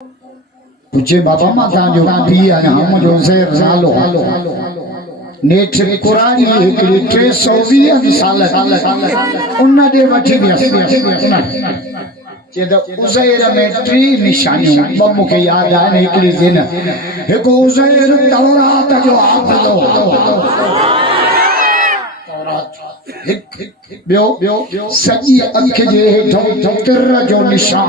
पूछे बाबा माता जो पी आया हम जो से नालो नेठ कुरानी हिकड़ी 320 साल उन दे वठी वियसि चेद उज़ैर में 3 निशानियूं ब मूंखे याद आहिनि हिकड़ी दिन हिकु उज़ैर तौरात जो हाफ़िज़ ॿियो सॼी अख जे हेठों तिर जो निशान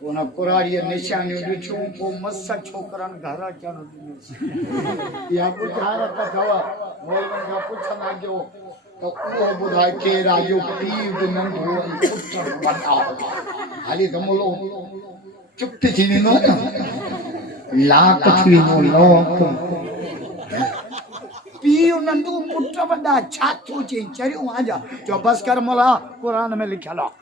उन कुराड़ीअ निशानियूं ॾिठियूं पोइ मस छोकरनि घर अचण ॾिनी या बुझारत अथव मोलनि खां पुछंदा कयो त उहो ॿुधाए केरु आहे जो पीउ बि नंढो पुट वॾा हाली त मुलो चुप थी वेंदो न लाक थी वेंदो लोक पीउ नंढो पुट वॾा छा थो चई चरियूं आजा चओ बसि कर मोला क़ुरान में लिखियल आहे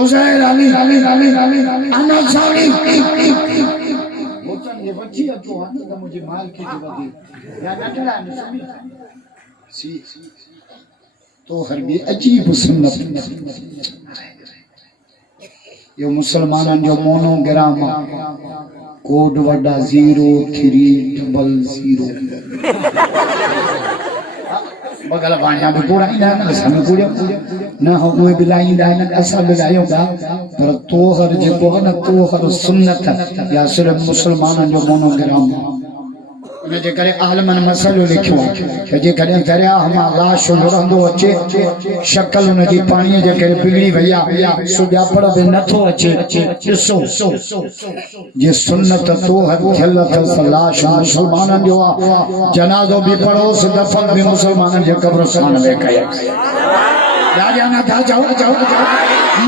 उज़ैर अली अना साली मोचन ये बच्ची तो हाथ का मुझे माल की दिवादी या नटला ने सभी सी तो हर भी अजीब सुन्नत यो मुसलमानन जो मोनोग्राम कोड वडा 0300 बगल पाणिया भी पूरा ईंदा आहिनि असां बि पूरा न उहे बि लाहींदा आहिनि असां बि लाहियूं था पर तोहर जेको आहे न तोहर सुन्नत या सिर्फ़ु मुस्लमाननि जो मोनोग्राम उन जे करे आलमनि मसइलो लिखियो त जेकॾहिं दरियाह मां लाश लुढ़ंदो अचे शक्ल उन जी पाणीअ जे करे बिगड़ी वई आहे सुञापण बि नथो अचे ॾिसो जे सुन्नत तोहर थियल अथसि लाश मुस्लमाननि जो आहे जनाज़ो बि पढ़ोसि दफ़न बि मुस्लमाननि जे क़ब्रस्तान में कयसि राजा न था चओ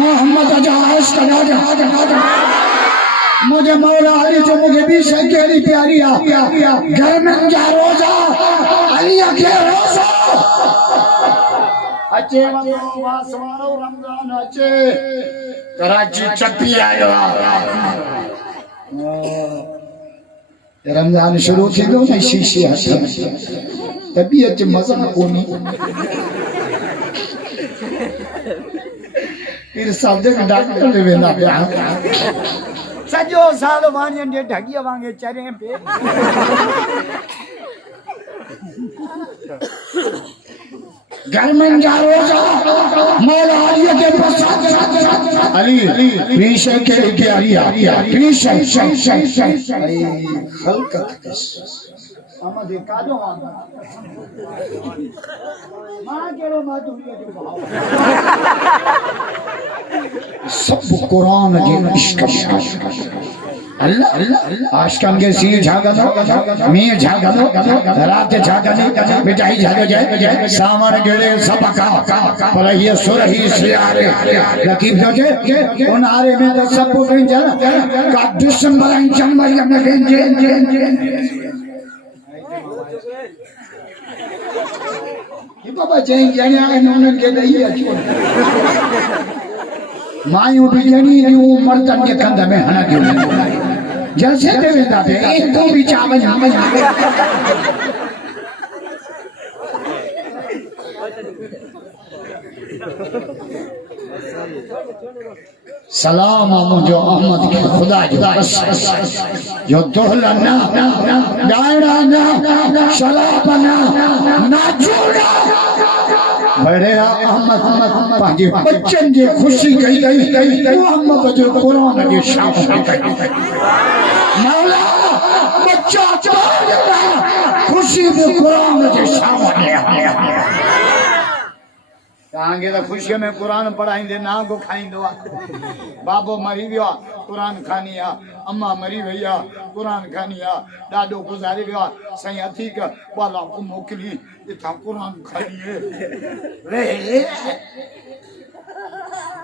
मोहम्मद जा इश्क़ राजा मुझे मौला अली जो मुझे भी शकेरी प्यारी आ घर में जा रोजा अली के रोजा अचे वासवारो रमजान अचे कराची चपी आयो रमजान शुरू थी दो न शीशे हथ तबीयत मजा कोनी फिर सब जगह डॉक्टर ले वेंदा पिया सजो साल वाणियन जे ढगिया वांगे चरे पे घर में जा रोजा मौला अली के प्रसाद अली रीश के प्यारिया रीश खलकत आमदे काजो मां केड़ो माधुर्य जो भाव सब कुरान जे इश्क अल्लाह आशिकान के सीर झागनो मीर झागनो रात झागनो मिठाई झागो जाए सामान गेड़े सब का पर ये सुरही सियारे लकीब जो उनारे में तो सब व्यंजन का दिसंबर जनवरी में व्यंजन ये बाबा जैन जणिया उन्हनि खे ॾेई अचो मायूं बि ॼणी ॾियूं मर्दनि जे कंध में हणंदियूं जलसे ते वेंदा पे तूं बि चा वञ सलाम मुझो अहमद के खुदा जो दोहला ना गायड़ा ना शराब ना जोड़ा बड़े अहमद पाजी बच्चन जे खुशी कई मोहम्मद जो कुरान जे शान कई मौला बच्चा खुशी दे कुरान जे शान तांगे तो खुशी में कुरान पढ़ाईंदे ना को खाईंदो बाबो मरी वियो कुरान खानी आ अम्मा मरी वई आ कुरान खानी आ डाडो गुजारे वियो सही अथीक वाला को मोकली इथा कुरान खानी रे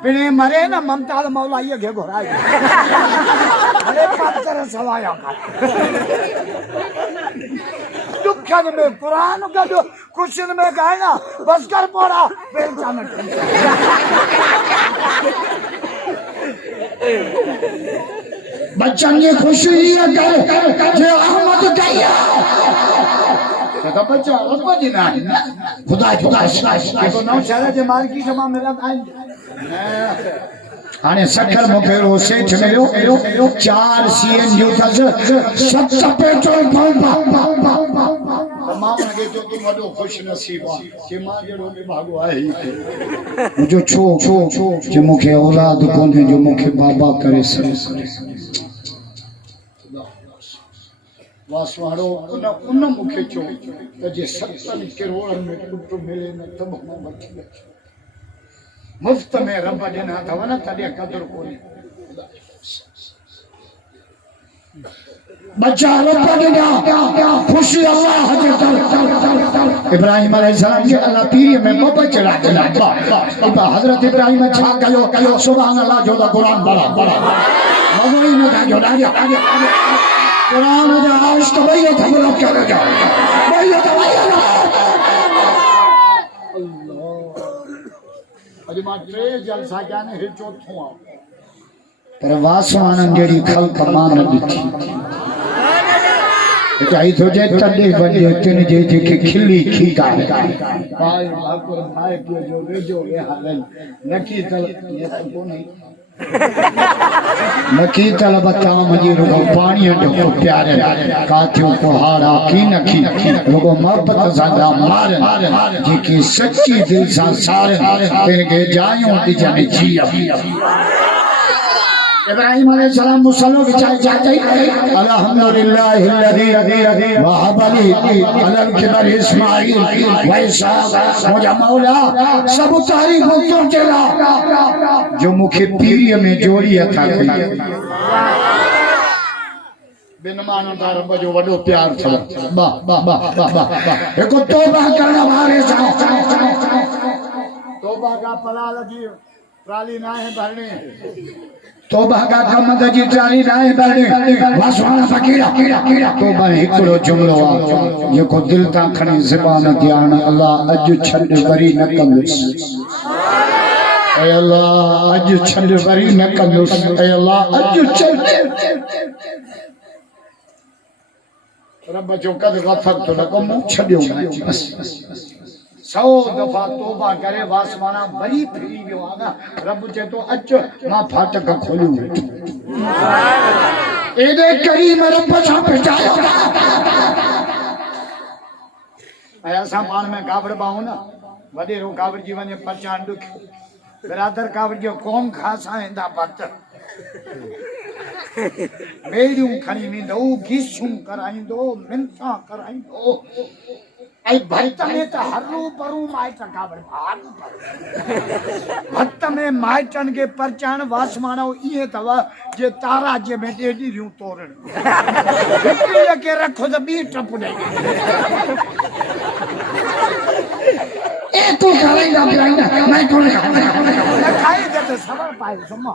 बिने मरे ना ममताज मौला ये के घोराई अरे पत्थर सवाया दुखन में कुरान गडो कुशन में गायना बस कर पड़ा बेचान बच्चन ये खुशी है कर जे अहमद गया तो बच्चा रब्बा जी ना खुदा खुदा तो नौ शहर जे मार्की जमा मेरा हाने सखर मोकेरो सेठ मेरो 4 सीएन जो था सब पेट्रोल पंप तमाम लगे जो तुम वडो खुश नसीब के मां जड़ो में भागो आहे जो छो जो मुखे औलाद कोने जो मुखे बाबा करे से वासवाड़ो उन मुखे चो त जे 70 करोड़ में पुट मिले न त मोहम्मद मुफ्त में रब ॾिना अथव न तॾहिं क़दुरु कोन्हे बच्चा रब ॾिना ख़ुशी अल्लाह जे दर इब्राहिम अलैहिस्सलाम के अल्लाह पीरी में बब चढ़ा दिला हजरत इब्राहिम छा कयो सुभान अल्लाह जो कुरान पढ़ा मज़ो ई न था जो कुरान जो आवाज़ तो भई था बोलो क्या कर जाओ भई तो भई अॼु मां 3 जलसा कया ने हे चौथों पर वासवाणन जड़ी खल्क मान ॾिठी चाही तो जे तॾे वॾे तिन जे जेके खिली खीका भाई ठाकुर भाई के जो वेजो ए हाल नकी तल ये तो कोनी नकी तल बताम जी रुगो पानी ढको प्यारे काथियों को हारा की नखी रुगो मोहब्बत सादा मार जेकी सच्ची दिल सा सारे तिन के जायूं दी जाने जिया इब्राहिम अलैहिस्सलाम मुसल्लो बिछाए जाते अल्हम्दुलिल्लाहिल्लज़ी वहबली अलल किबर इस्माईल व इसहाक मुझे मौला सब तारीफ तो तेरा जो मुखे पीरी में जोड़ी अता कई बिन मानो दा रब जो वडो प्यार था वाह एको तौबा करने वाले सा तौबा का पला लगी ट्राली ना है भरने तौबा का कमद जी ट्राली ना है भरने वासवाना फकीरा तौबा हिकड़ो जुमलो आ जेको दिल ता खणी ज़बान ध्यान अल्लाह अज छड वरी न कंदुस ऐ अल्लाह अज छड वरी न कंदुस ऐ अल्लाह अज छड रब जो कद गफर तो लको मुंह छडियो बस 100 दफा तौबा करे वासवाना वरी फिरी वियो आगा रब जे तो अच मां फाटक खोलियो एदे करीम रब सा पिटायो ऐ असा पान में कावड़ बाहू ना वडे रो कावड़ जी वने पहचान दुख बिरादर कावड़ जो कौम खासा इंदा बत बेड़ियों खणी वेंदो गीसूं कराईंदो मिनता कराईंदो आई भक्त में तो हरू परू माइट कावड़ भक्त में माइटन के परचान वासमानो ये तवा जे तारा जे में डेडी रियो तोरण बिल्कुल के रखो तो बी टप दे ए तू कराईंदा कराईंदा मैं कोन खाई दे तो सबर पाए सम्मा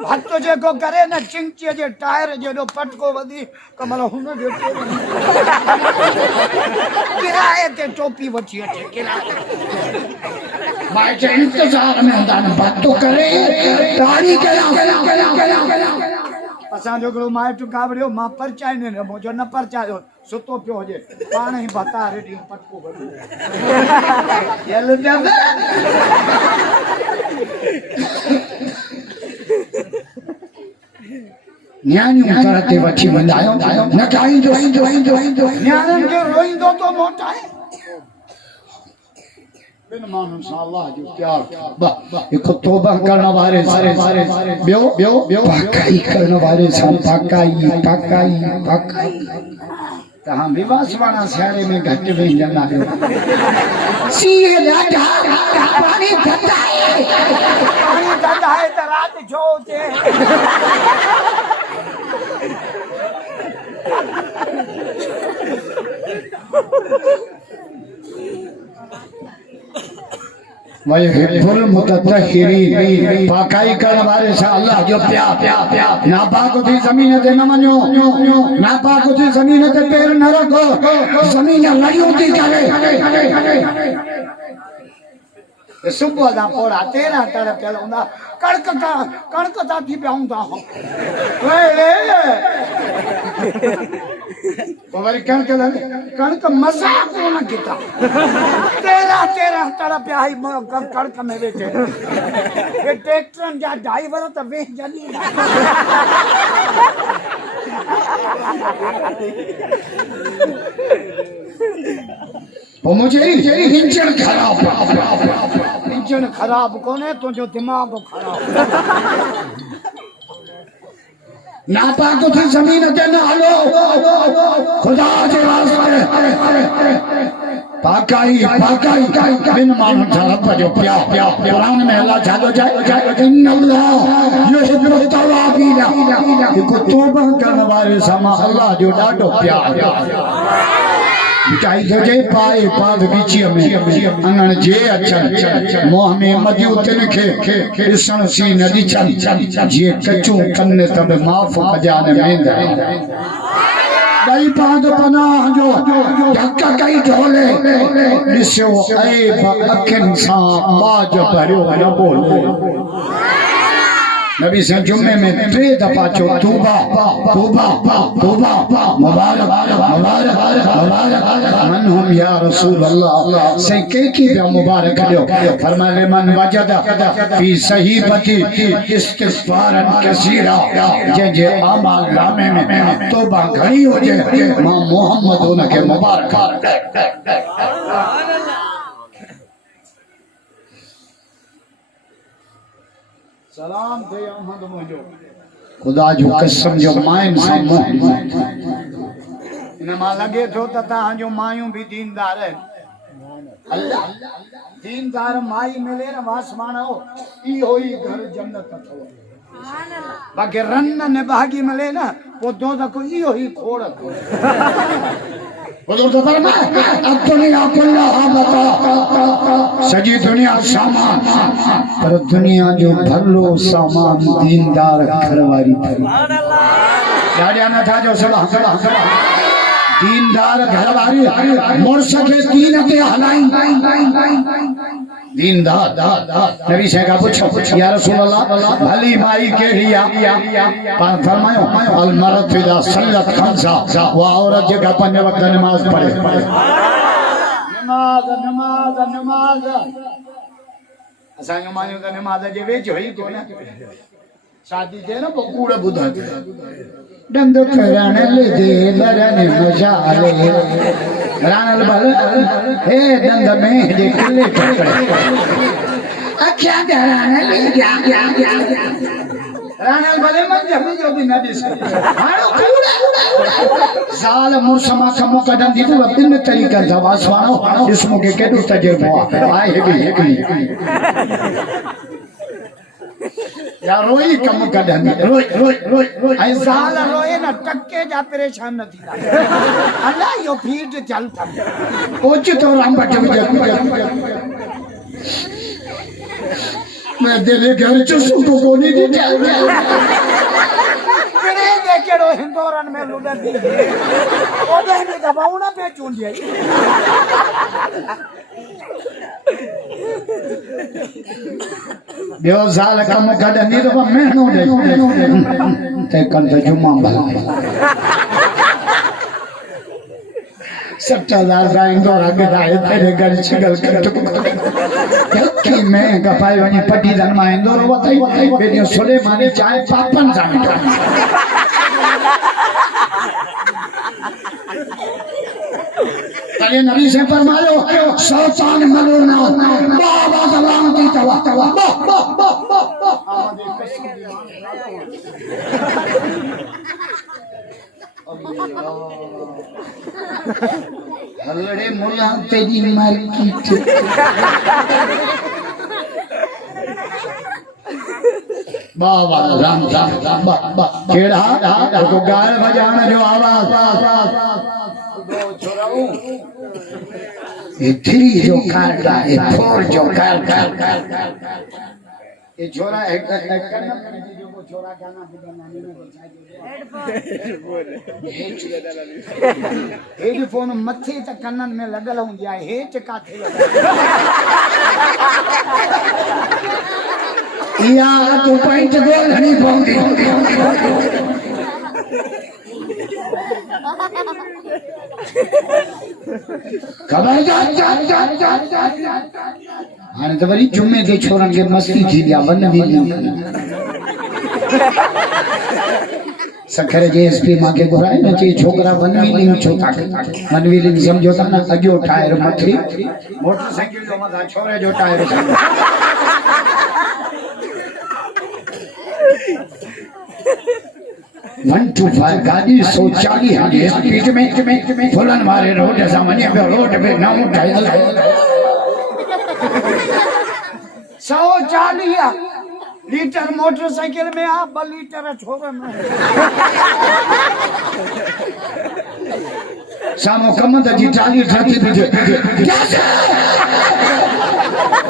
भक्त जे को करे न चिंची जे टायर जेडो पटको वदी कमल हुन जो किराए ते टोपी वठी अचे किराए भाई जे इंतजार में हंदा न बात तो करे ताड़ी करा असा जो गलो माइट कावड़ियो मां परचाई ने मोजो न परचायो सुतो पियो जे पाण ही बता रेडी पटको वदी ये लुटा न्याणियों करते वठी वंदायो न काईंदो न्याणन के रोईंदो तो मोटाए बिन मानुन सा अल्लाह जो प्यार एको तौबा करने वाले बियो पाकाई करने वाले सा पाकाई तहां विवास वाला सियारे में घट वें जंदा सीए लाडा पानी ठंडा है त रात जो जे वहिब्बुल मुतत्तहिरीन पाकाई करने वाले से अल्लाह जो प्यार नापाक थी जमीन ते न मञो नापाक थी जमीन ते पैर न रखो जमीन लड़ियों थी करे सुबह दा पोड़ा 13 तर पियल हूंदा कणक दादी ब्याऊंदा हो वरी कणक मजाक कोन किता तेरा तारा प्याई कणक में बैठे ये ट्रैक्टर जा ड्राइवर तो वे जनी वो मुझे इंजन खराब कोने तो जो दिमाग खराब नापाक थी जमीन ते न हलो खुदा जे वास्ते पाकाई बिन मानू रब जो प्यार कुरान में अल्लाह जादो जाए इन्नल्लाह युहिब्बु तवाबीन को तौबा करने वाले समा अल्लाह जो ॾाढो प्यार चाही जे पाए पाद बीची में अनन जे अचन मोह में मदियो तिन के ॾिसण सी नदी चन जे कचू कन्ने तब माफ खजान मेंदा दई पाद पनाह जो धक्का कई ढोले ॾिसो ऐब अखिन सां बाज भरियो न बोल नबी से जुम्मे में 3 दफा चो तौबा मुबारक मन हम या रसूल अल्लाह से की मुबारक दियो फरमाए मन वजद फी सहीबती इस्तिगफारन कसीरा जे अमाल नामे में तौबा घणी हो जे मां मोहम्मद उनके मुबारक सलाम दे अहमद मुजो खुदा जो कसम जो माइन से मोह इन मां लगे थो त तहां जो मायूं भी दीनदार है अल्लाह दीनदार माई मिले न वासमाना हो ई होई घर जन्नत अथव सुभान अल्लाह बाकी रन्न ने भागी मिले ना वो दो को ई होई खोड़ हुजूर तो फरमाया अब दुनिया कुल्लहा बता सजी दुनिया सामान पर दुनिया जो भलो सामान दीनदार घरवारी सुभान अल्लाह डाडिया न था जो सब दीनदार घरवारी मुर्श के दीन ते हलाई दीनदार नबी से का पूछो या रसूल अल्लाह भली माई केड़िया पर फरमायो अल मरद इदा सल्लत खमसा वा औरत जगह 5 वक्त नमाज पढ़े नमाज असा जो मानियो त नमाज जे वेच होई कोन शादी जे न बकूड़ बुधा डंद करण ले दे लरन मजाले रानल बल हे डंद में जे कले पकड़े अच्छा डरान ले जा रानल बले मन जब जो भी न दिस हाड़ो कूड़ा साल मुर्समा कमो कदन दी तो बिन तरीका दवास वाणो जिस्म के केडो तजुर्बो आए भी या रोई कम कदन रोई आई साल रोए न टक्के जा परेशान न थी अल्लाह यो फीट चल था ओच तो राम बट मैं तेरे घर चुसू को कोनी दी चल करे देखेड़ो हिंदोरन में लुडन दी ओदे ने दबाउना पे चूंड दिया बियो साल कम कढंदी तो महणो दे ते कन त जुमा भला 70,000 का इंदौर आगे आए तेरे घर छिगल कट कि मैं गपाई वनी पटी धन मा इंदौर वतई बेदियो सुलेमानी चाय पापन जामी तले नबी से फरमायो शैतान मलूना बाबा दलाम दी तवा हलड़े मुला तेरी मार्केट बाबा राम केड़ा तो गाल बजाने जो आवाज ये थ्री जो काटा ये फोर जो काटा ये छोरा एक जो को छोरा गाना हेडफोन मथे त कन्नन में लगल हुंदी आहे हेठ काथे या तो पैंट दो घनी पौंदी खबर हाणे त वरी जुमे ते छोरन खे मस्ती थी विया वन सखर जे एसपी मांखे घुराए न चई छोकरा वन व्हीलिंग छो था वन व्हीलिंग समझो था न अॻियो टायर मथे मोटरसाइकिल जो मथां छोरे जो टायर 125 गाड़ी 140 हले स्पीड में फुलन वारे रोड सां वञे पियो रोड पे न उठायल 140 लीटर मोटरसाइकिल में आ 2 लीटर छोरे में सामो कम त जी टाली ठाती तुझे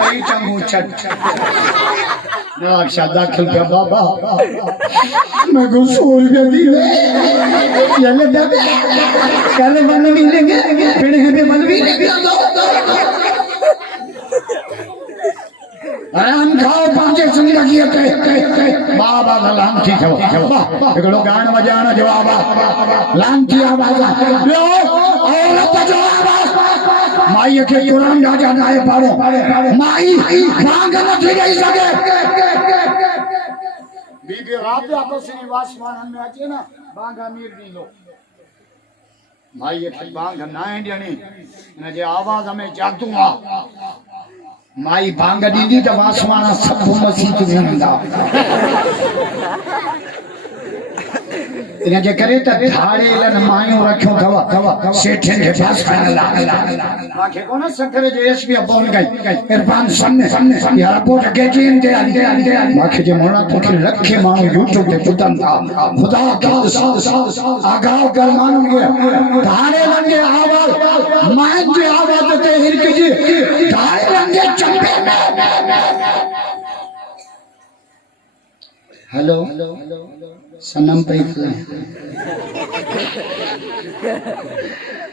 कई चंगू चट ना दाखिल पे बाबा मैं को 100 रुपया दी चले दबे कल मन मिलेंगे फिर हमें मन भी आराम खाओ पांचे जिंदगी के बाबा लाम थी छो एकड़ो गान बजाना जवाब लाम थी आवाज लो औरत जो आवाज माई के कुरान राजा नाए पाड़ो माई मांग न थी गई सके बीबी रात आपस में वासमान में अचे ना बांगा मीर दी लो माई के बांग नाए देनी न जे आवाज में जादू आ माई भांग दीदी तो वासवाना सब मसीत वेंदा इन जे करे त धाड़े लन मायूं रखियो थवा सेठन के पास खानला माखे कोन सखर जे एसपी बोल गई इरफान सामने या रिपोर्ट के टीम दे माखे जे मोला तो लखे मानू यूट्यूब ते पुतन था खुदा का आगाव कर मानू के धाड़े लन के आवाज मां जे आवाज ते हिरक जी धाड़े लन के चंपे में हेलो सनम पे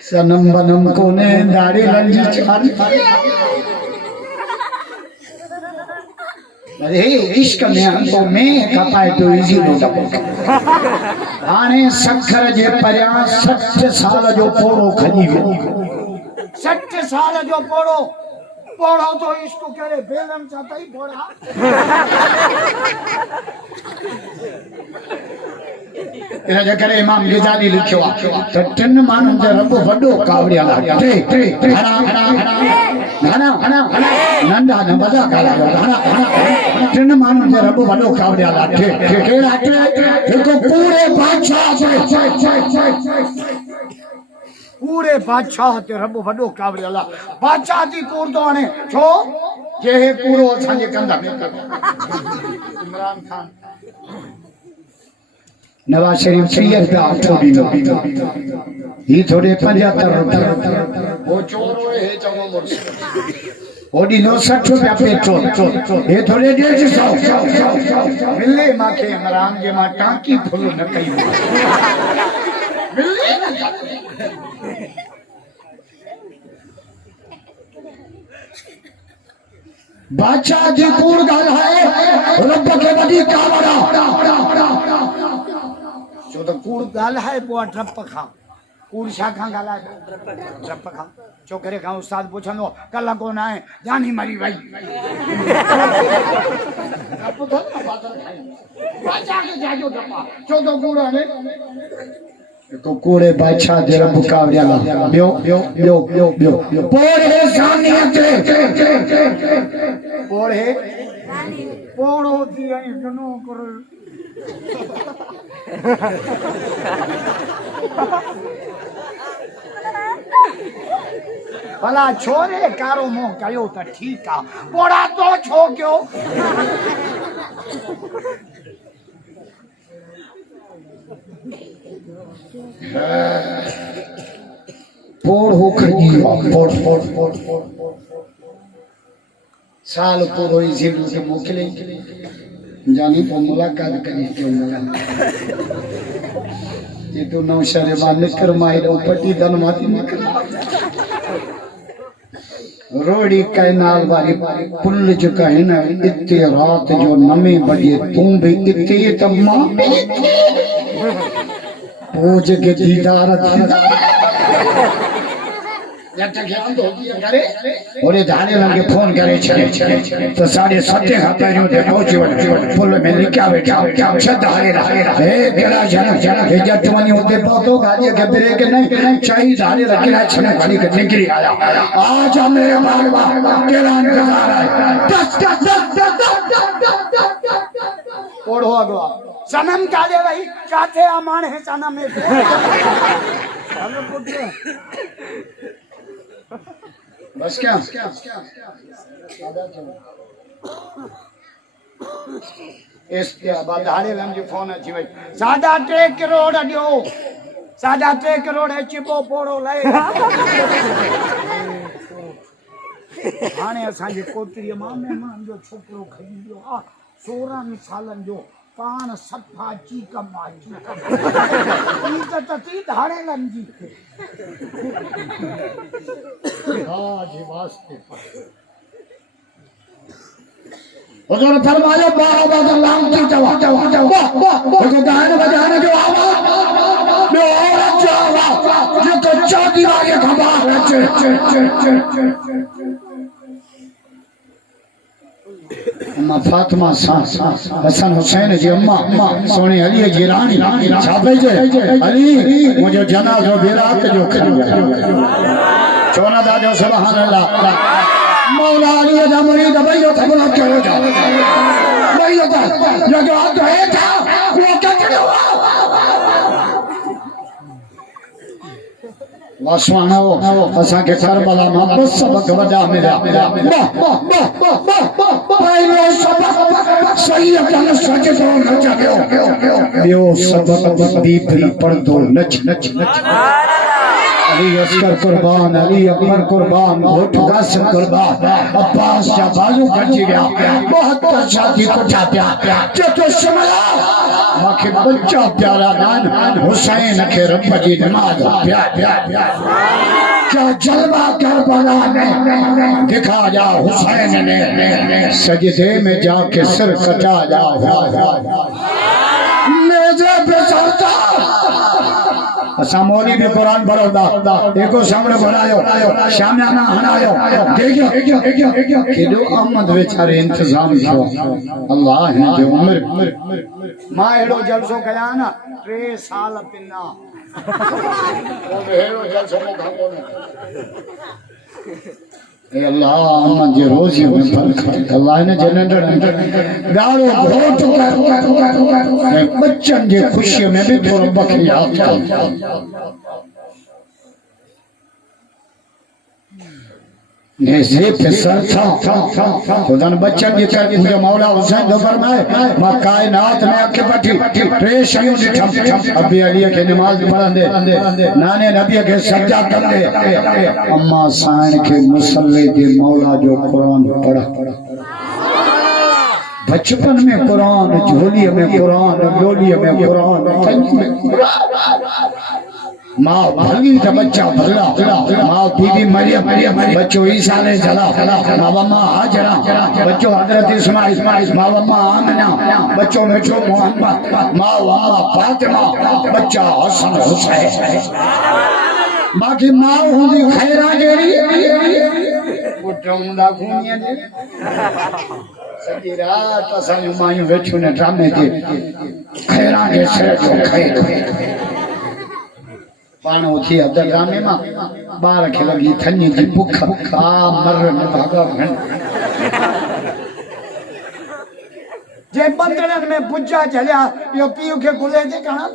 सनम बनम कोने दाढ़ी लंजी छारी अरे इश्क में हमको मैं कपाए तो इजी नो हाणे सखर जे परिया 60 साल जो पोड़ो खजी वियो 60 साल जो पोड़ो तो इसको करे बेलम चाहता ही पोड़ा इन जे करे इमाम गिजाली लिखियो त टिन मानन जे रब वडो कावड़िया टे हना नंढा न वडा कावड़िया हना टिन मानन जे रब वडो कावड़िया टे केड़ा हिकु पूरे बादशाह पूरे बादशाह ते रब वडो कावड़िया बादशाह दी कूड़ तो आने छो जे पूरो असां जे कंदा इमरान खान नवाज शरीफ 3 रुपया 8 दी ही थोड़े 75 रुपया वो चोरो है चंगो मुर्स ओडी 60 रुपया पेट्रोल ये थोड़े 150 मिले माखे इमरान जे मा टांकी फुल न कई मिले बादशाह जी कूड़ गाल है रब के वडी कावड़ा जो तो कूड़ गाल है वो ट्रप खा कूड़ शाखा गाल है ट्रप खा छोकरे का उस्ताद पूछनो कल को ना है जानी मरी भाई ट्रप तो बादल खाई बादशाह के जाजो ट्रपा जो तो कूड़ है को कूड़े बादशाह जे रब कावड़िया बियो पोड़े सानियते पोड़ो थी आई जनो कर भला छोरे कारो मोह कयो त ठीक आ पोड़ा तो छो क्यों पोड़ हो खजी पोड़ साल पूरो ही जिल के मोकले जानी तो मुलाकात करी तो ये तो नौशरे मा निकर माई पट्टी दन माती निकर रोड़ी कैनाल वाली पुल जो कहे न इतने रात जो 9 बजे तू भी इतने तो मां पूज के दीदार ओरे धाने लगे फोन करे तो 7:30 का पहिरियों ते पहुंची वञ पुल में लिखा वेठा छत हारेला हे केड़ा जन हे जट वनी उते पहुतो गाड़ी के ब्रेक नहीं चाहिए धारे रखना छने गाड़ी के निकली आया आज मेरे बाबा तेरा इंतजार है ओढ़ो अगवा सनम काले भाई काथे अमान है सनम में बस क्या इसके बाद हारे लंजी फोन अच्छी भाई 3.5 करोड़ अडियो 3.5 करोड़ है चिपो पोड़ो लाए हाने असांजे कोतरी मां मेहमान जो छोकरो खई वियो आ 16 सालन जो पान सफा चीक माची ई त ती धाड़े लंजी हां जी वास्ते हुजूर फरमाया बाबा का लांती जवा वो गान बजाने जो आवाज में औरत जो आवाज जो कच्चा दिया ये खबा अम्मा फातिमा हसन हुसैन जी अम्मा सोने अली जी रानी छापे जे अली मुझे जनाजो बेरात जो चोना दाजो सुभान अल्लाह मौला अली दा मुरीद भइयो थबला करो जा भइयो ता जो हाथ है था वो कटड़ो वासवानो असा के करबला में बस सबक वडा मिला पहलो सबक सही अकल सच तो न जागो यो सबक दीप पढ़ दो नच नच नच अली अस्कर कुर्बान अली अकबर कुर्बान होठ कासिम कुर्बान अब्बास जा बाजू कटी गया 72 शादी कोठा प्या चतो समला आखिर बच्चा प्यारा नान हुसैन के रब जी नमाज प्या क्या जलवा करबला ने दिखा जा हुसैन ने सजदे में जाके सिर कटा जा मेरे पे चलता असा मौली भी कुरान पढ़ोदा एको सामने बनायो शामियाना हनायो देखियो केडो अहमद बेचारे इंतजाम थियो अल्लाह ने जो उम्र मां एड़ो जलसो कया ना 3 साल पिना ओ एड़ो जलसो मो खाको ए अल्लाह अम्मा जी रोजी में फर्क अल्लाह ने जनरेटर गाड़ो घोट कर बच्चन जे खुशी में भी थोड़ा बखिया नेज़े फिसल था खुदा ने बच्चन जी कर मुझे मौला हुसैन जो फरमाए मां कायनात में आके बैठी 3 शयूं दिठम अबी अली के नमाज पढ़ंदे नाने नबी के सजदा करदे अम्मा साइन के मुसल्ले दे मौला जो कुरान पढ़ा बचपन में कुरान झोली में कुरान लोली में कुरान माँ भली तो बच्चा भला माँ बीबी मरियम बच्चों ईसा ने चला माँ बम्मा हाजरा बच्चों हजरत इस्माइल माँ बम्मा आमिना बच्चों मिठो मोहम्मद माँ वहाँ फातिमा बच्चा हसन हुसैन बाकी माँ हुंदी खैरा जेड़ी वो ड्रामा घूमिया जे सजी रात असां मायूं वेठियूं ने ड्रामे जे खैरा जे सिर जो खैर पानो थी अद ड्रामे में बार के लगी थनी जी भूख आ मर न भागा भन जे बंदरन में पुज्जा चलिया यो पीयू के गुले दे कहां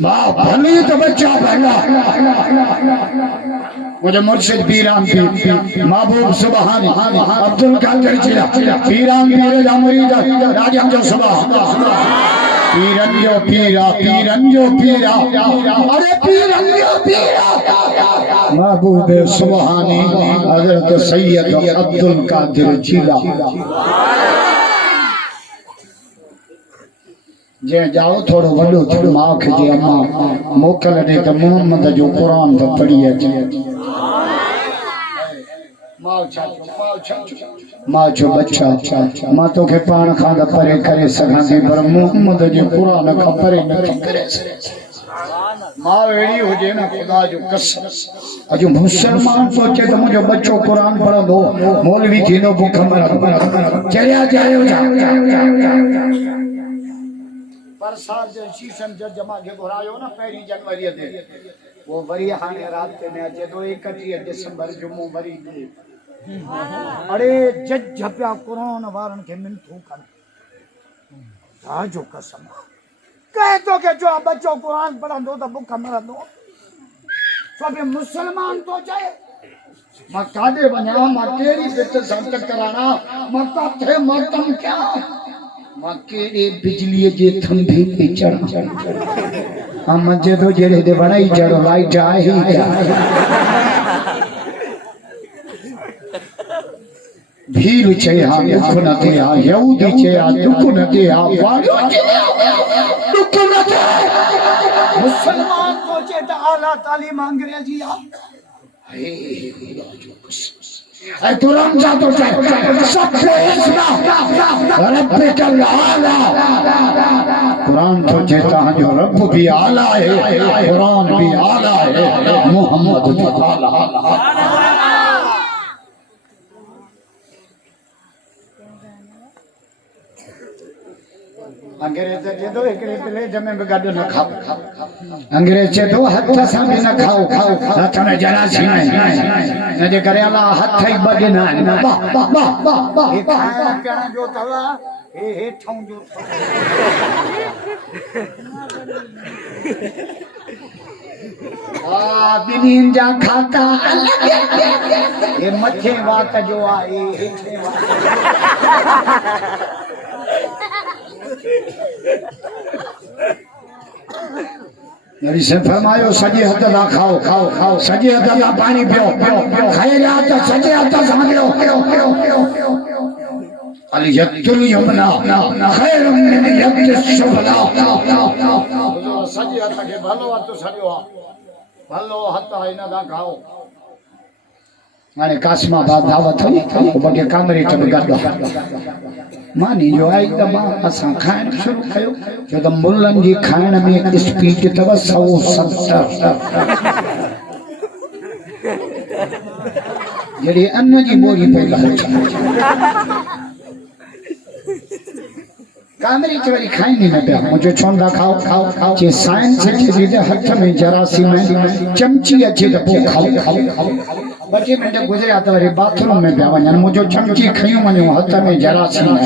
माँ भली तो बच्चा भला मुझे मुर्शिद पीरान पी महबूब सुबहानी अब्दुल कादिर जिला पीरान पीरे दा मुरीद राजा जो सुबह पीरन जो पीरा अरे पीरन जो पीरा महबूब सुबहानी हजरत सैयद अब्दुल कादिर जिला जे जाओ थोड़ो वडो थी मां खे जे अम्मा मोकल दे त मोहम्मद जो कुरान त पढ़ी अचे मां जो बच्चा मां तोखे पाण खां त परे करे सघां थी पर मोहम्मद जे कुरान खां परे न करे मां अहिड़ी हुजे न खुदा जो कसम अॼु मुसलमान सोचे त मुंहिंजो बच्चो कुरान पढ़ंदो मौलवी थींदो बुख मरंदो चरिया चरियो बरसात जे शीशन जमा के घुरायो न पहिरीं जनवरी ते वो वरी हाणे रात में अचे तो 31 दिसंबर जुमो वरी अरे जज पिया कुरान वारन के मिनथू कन ता जो कसम कहे तो के जो बच्चो कुरान पढ़ंदो त बुख मरंदो सब मुसलमान तो चाहे मां काडे वञा मां केड़ी बित संत कराना मां काथे मरतम क्या मां केड़े बिजली जे थंभे पे चढ़ हां मजे तो जेड़े दे वणाई जड़ो लाइट आहे भीड़ छे हां दुख न थे हां यहूदी छे हां दुख न थे हां वाड़ो दुख न थे मुसलमान तो चे त आला तालीम अंग्रेजी आ हे ऐ कुरान जा तो सब इस्लाम रब्बिकल आला कुरान तो चेता जो रब भी आला है कुरान भी आला है मोहम्मद भी आला अंग्रेज जे दो एकरे पले जमे बगाडो न खाओ अंग्रेज जे दो हथ सा भी न खाओ हथ में जरासीम न जे करे अला हथ ही बगना वाह वाह वाह ये खाया पिया जो तवा हे ठौ जो आ बिनीन जा खाता अलग ये मथे बात जो आए हेठे नबी से फरमायो सजे हथ दा खाओ खाओ खाओ सजे हथ दा पानी पियो खाए रहा तो सजे हथ सा पियो अल यतुल यमना खैर मिन यतिस शुबला सजे हथ के भलो हथ सड़ियो भलो हथ इन दा खाओ माने कासमाबाद दावत हुई बगे कामरे ते गड्डो मानी जो आई त मां असां खाइण शुरू कयो जो त मुल्लन जी खाइण में स्पीड तव 170 जड़ी अन्न जी बोरी पे कामरी के वरी खाई नहीं पिया मुझे छोंदा खाओ खाओ खाओ जे साइंस के दीदे हाथ में जरासीम चमची अचे त पो खाओ खाओ खाओ बचे मिनट गुजरिया त वरी बाथरूम में पिया वञन मुझे चमची खयो वञो हथ में जरासीम